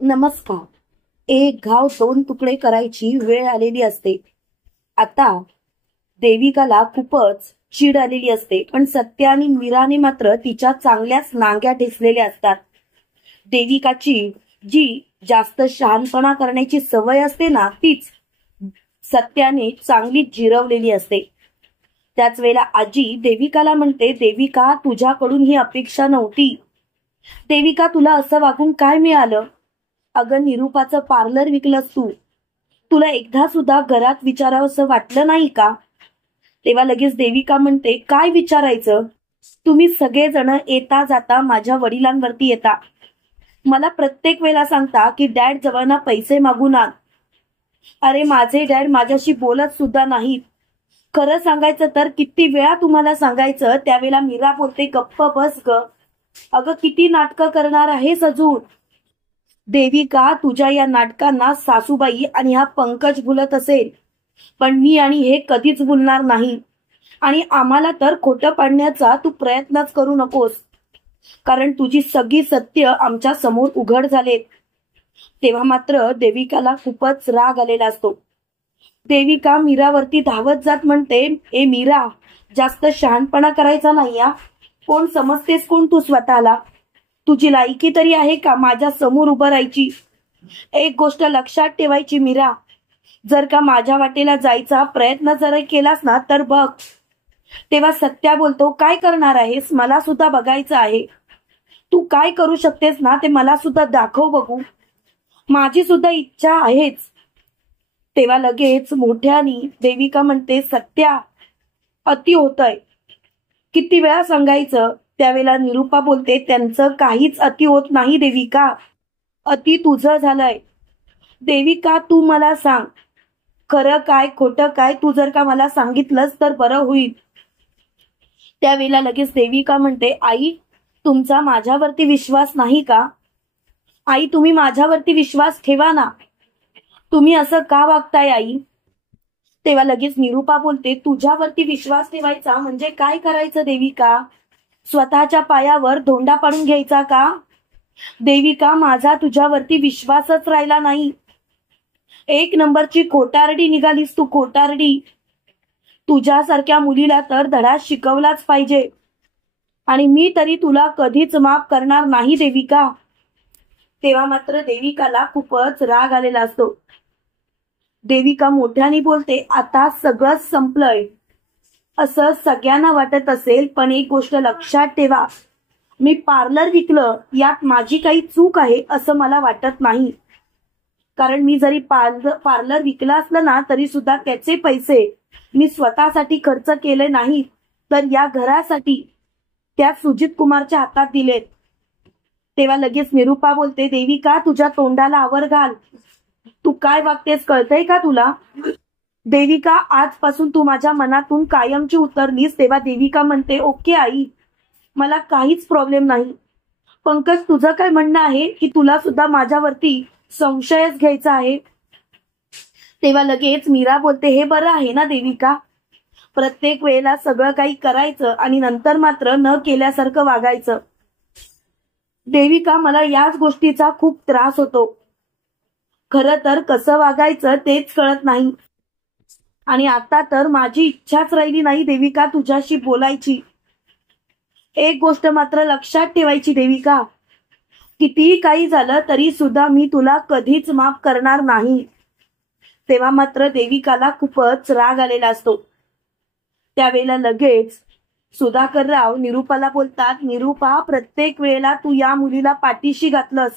नमस्कार. एक घाव दोन तुकडे करायची वेळ आलेली असते. आता देविकाला खूपच चीड आलेली असते, पण सत्य आणि मीराने मात्र तिच्या चांगल्याच नांग्या ठेचलेल्या असतात. देविकाची जी जास्त शहाणपणा करण्याची सवय असते ना, तीच सत्याने चांगली जिरवलेली असते. त्याच वेळेला आजी देविकाला म्हणते, देविका, तुझ्याकडून ही अपेक्षा नव्हती. देविका, तुला असं वागून काय मिळालं? अगं, निरूपाचं पार्लर विकलंस तू. तुला एकदा सुद्धा घरात विचारावंसं वाटलं नाही का? तेव्हा लगेच देविका म्हणते, काय विचारायचं? तुम्ही सगळेजण येता जाता माझ्या वडिलांवरती येता. मला प्रत्येक वेळेला सांगता की डॅड जवळना पैसे मागून आण. अरे, माझे डॅड माझ्याशी बोलत सुद्धा नाहीत. खरं सांगायचं तर किती वेळा तुम्हाला सांगायचं, त्यावेळेला मीरा बोलते, गप्प बस ग. अगं, किती नाटकं करणार आहेस अजून? देविका, तुझ्या या नाटकांना सासूबाई आणि हा पंकज भुलत असेल, पण मी आणि हे कधीच भुलणार नाही. आणि आम्हाला तर खोटं पाडण्याचा तू प्रयत्नच करू नकोस, कारण तुझी सगळी सत्य आमच्या समोर उघड झालेत. तेव्हा मात्र देविकाला खूपच राग आलेला असतो. देविका मीरावरती धावत जात म्हणते, ए मीरा, जास्त शहाणपणा करायचा नाही या. कोण समजतेस कोण तू स्वतःला? तुझी लायकी तरी आहे का माझ्या समोर उभं राहायची? एक गोष्ट लक्षात ठेवायची मीरा, जर का माझ्या वाटेला जायचा प्रयत्न जर केलास ना तर बघ. तेव्हा सत्या बोलतो, काय करणार आहेस? मला सुद्धा बघायचं आहे. तू काय करू शकतेस ना ते मला सुद्धा दाखव बघू. माझी सुद्धा इच्छा आहेच. तेव्हा लगेच मोठ्यानी देविका म्हणते, सत्या, अति होतंय. किती वेळा सांगायचं? त्यावेळेला निरूपा बोलते, त्यांचं काहीच अति होत नाही देविका, अति तुझं झालंय. देविका, तू मला सांग, खरं काय खोटं काय? तू जर का मला सांगितलंस तर बरं होईल. त्यावेळेला लगेच देविका म्हणते, आई, तुमचा माझ्यावरती विश्वास नाही का? आई, तुम्ही माझ्यावरती विश्वास ठेवा ना. तुम्ही असं का वागताय आई? तेव्हा लगेच निरूपा बोलते, तुझ्यावरती विश्वास ठेवायचा म्हणजे काय करायचं देविका? स्वतःच्या पायावर धोंडा पाडून घ्यायचा का? देविका, माझा तुझ्यावरती विश्वासच राहिला नाही. एक नंबरची खोटारडी निघालीस तू, खोटारडी. तुझ्यासारख्या मुलीला तर धडा शिकवलाच पाहिजे, आणि मी तरी तुला कधीच माफ करणार नाही देविका. तेव्हा मात्र देविकाला खूपच राग आलेला असतो. देविका मोठ्याने बोलते, आता सगळंच संपलंय असं सगळ्यांना वाटत असेल, पण एक गोष्ट लक्षात ठेवा, मी पार्लर विकलं यात माझी काही चूक आहे असं मला वाटत नाही. कारण मी जरी पार्लर विकलं असलं ना तरी सुद्धा त्याचे पैसे मी स्वतःसाठी खर्च केले नाही, तर या घरासाठी त्या सुजित कुमारच्या हातात दिलेत. तेव्हा लगेच निरूपा बोलते, देविका, तुझ्या तोंडाला आवर घाल. तू काय वागतेस कळतंय का तुला? देविका, आजपासून तू माझ्या मनातून कायमची उतरलीस. तेव्हा देविका म्हणते, ओके आई, मला काहीच प्रॉब्लेम नाही. पंकज, तुझं काय म्हणणं आहे की तुला सुद्धा माझ्यावरती संशयच घ्यायचा आहे? तेव्हा लगेच मीरा बोलते, हे बरं आहे ना देविका, प्रत्येक वेळेला सगळं काही करायचं आणि नंतर मात्र न केल्यासारखं वागायचं. देविका, मला याच गोष्टीचा खूप त्रास होतो. खरं तर कसं वागायचं तेच कळत नाही, आणि आता तर माझी इच्छाच राहिली नाही देविका तुझ्याशी बोलायची. एक गोष्ट मात्र लक्षात ठेवायची देविका, कितीही काही झालं तरी सुद्धा मी तुला कधीच माफ करणार नाही. तेव्हा मात्र देविकाला खूपच राग आलेला असतो. त्यावेळेला लगेच सुधाकरराव निरूपाला बोलतात, निरूपा, प्रत्येक वेळेला तू या मुलीला पाठीशी घातलंस,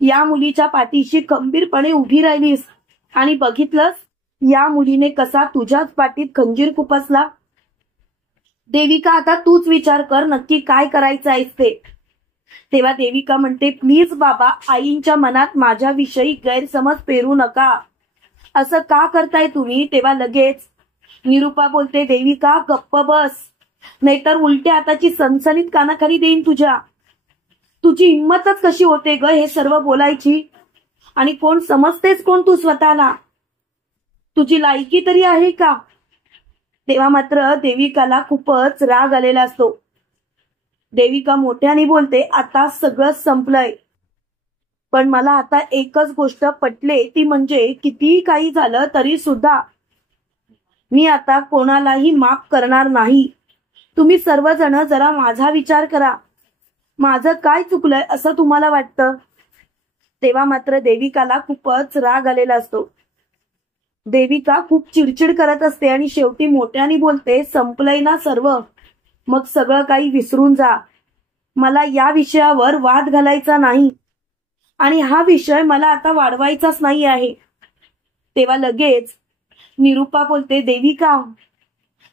या मुलीच्या पाठीशी खंबीरपणे उभी राहिलीस, आणि बघितलंस या मुलीने कसा तुझ्याच पाठीत खंजीर खुपसला. देविका, आता तूच विचार कर नक्की काय करायचं आहेस ते. तेव्हा देविका म्हणते, प्लीज बाबा, आईंच्या मनात माझ्याविषयी गैरसमज पेरू नका. असं का करताय तुम्ही? तेव्हा लगेच निरूपा बोलते, देविका, गप्प बस, नाहीतर उलट्या हाताची सनसनीत कानाखाली देईन तुझ्या. तुझी हिंमतच कशी होते ग हे सर्व बोलायची? आणि कोण समजतेस कोण तू स्वतःला? तुझी लायकी तरी आहे का? तेव्हा मात्र देविकाला खूपच राग आलेला असतो. देविका मोठ्याने बोलते, आता सगळं संपलंय. पण मला आता एकच गोष्ट पटले, ती म्हणजे कितीही काही झालं तरी सुद्धा मी आता कोणालाही माफ करणार नाही. तुम्ही सर्वजण जरा माझा विचार करा. माझं काय चुकलंय असं तुम्हाला वाटतं? तेव्हा मात्र देविकाला खूपच राग आलेला असतो. देविका खूप चिडचिड करत असते आणि शेवटी मोठ्याने बोलते, संपलंय ना सर्व, मग सगळं काही विसरून जा. मला या विषयावर वाद घालायचा नाही आणि हा विषय मला आता वाढवायचाच नाही आहे. तेव्हा लगेच निरुपा बोलते, देविका,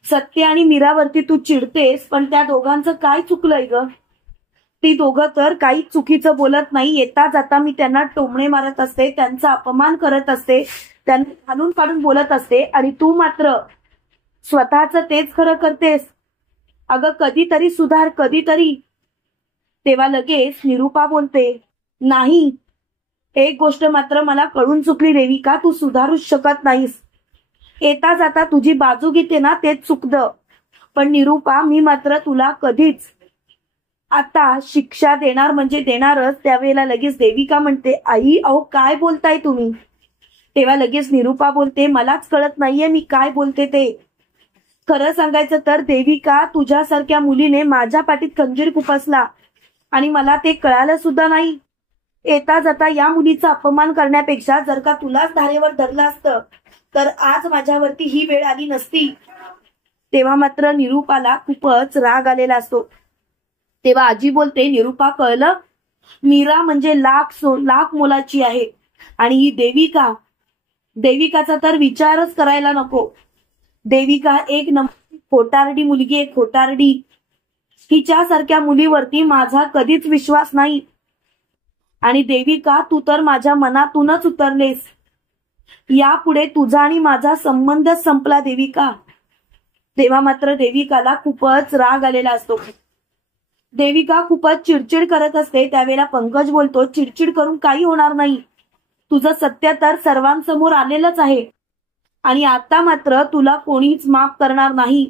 सत्य आणि मीरावरती तू चिडतेस, पण त्या दोघांचं काय चुकलंय ग? ती दोघं तर काही चुकीचं बोलत नाही. येता जाता मी त्यांना टोमणे मारत असते, त्यांचा अपमान करत असते, त्यांना घालून काढून बोलत असते आणि तू मात्र स्वतःच तेच खरं करतेस. अगं कधीतरी सुधार, कधीतरी. तेव्हा लगेच निरुपा बोलते, नाही, एक गोष्ट मात्र मला कळून चुकली देविका, तू सुधारूच शकत नाहीस. येता जाता तुझी बाजू घेते ना, तेच चुकतं. पण निरुपा, मी मात्र तुला कधीच आता शिक्षा देणार म्हणजे देणारच. त्यावेळेला लगेच देविका म्हणते, आई अहो काय बोलताय तुम्ही? तेव्हा लगेच निरुपा बोलते, मलाच कळत नाहीये मी काय बोलते ते. खरं सांगायचं तर देविका, तुझ्यासारख्या मुलीने माझ्या पाठीत खंजीर खुपसला आणि मला ते कळालं सुद्धा नाही. येता जाता या मुलीचा अपमान करण्यापेक्षा जर का तुलाच धारेवर धरलं असतं तर आज माझ्यावरती ही वेळ आली नसती. तेव्हा मात्र निरुपाला खूपच राग आलेला असतो. तेव्हा आजी बोलते, निरुपा कळलं, मीरा म्हणजे लाख मोलाची आहे आणि ही देविकाचा तर विचारच करायला नको. देविका एक नंबर खोटारडी मुलगी आहे, खोटारडी. हिच्यासारख्या मुलीवरती माझा कधीच विश्वास नाही. आणि देविका, तू तर माझ्या मनातूनच उतरलेस. यापुढे तुझा आणि माझा संबंधच संपला देविका. तेव्हा मात्र देविकाला खूपच राग आलेला असतो. देविका खूपच चिडचिड करत असते. त्यावेळेला पंकज बोलतो, चिडचिड करून काही होणार नाही. तुझं सत्य तर सर्वांसमोर आलेलंच आहे आणि आता मात्र तुला कोणीच माफ करणार नाही.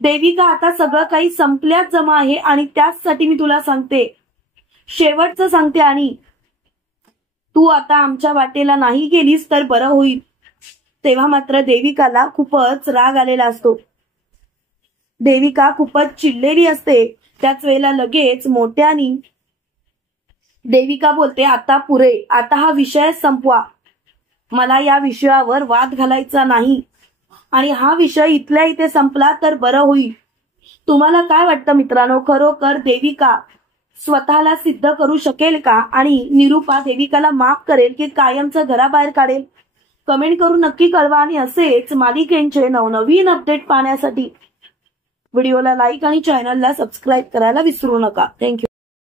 देविका, आता सगळं काही संपल्याच जमा आहे आणि त्याचसाठी मी तुला सांगते, शेवटचं सांगते, आणि तू आता आमच्या वाटेला नाही गेलीस तर बरं होईल. तेव्हा मात्र देविकाला खूपच राग आलेला असतो. देविका खूपच चिडलेली असते. त्याच वेळेला लगेच मोठ्यानी देविका बोलते, आता पुरे, आता हा विषय संपवा. मला या विषयावर वाद घालायचा नाही आणि हा विषय इथल्या इथे संपला तर बरं होईल. तुम्हाला काय वाटतं मित्रांनो, खरोखर देविका स्वतःला सिद्ध करू शकेल का आणि निरुपा देविकाला माफ करेल की कायमचं घराबाहेर काढेल? कमेंट करून नक्की कळवा आणि असेच मालिकेंचे नवनवीन अपडेट पाहण्यासाठी व्हिडिओला लाईक आणि चॅनलला सबस्क्राईब करायला विसरू नका. थँक्यू.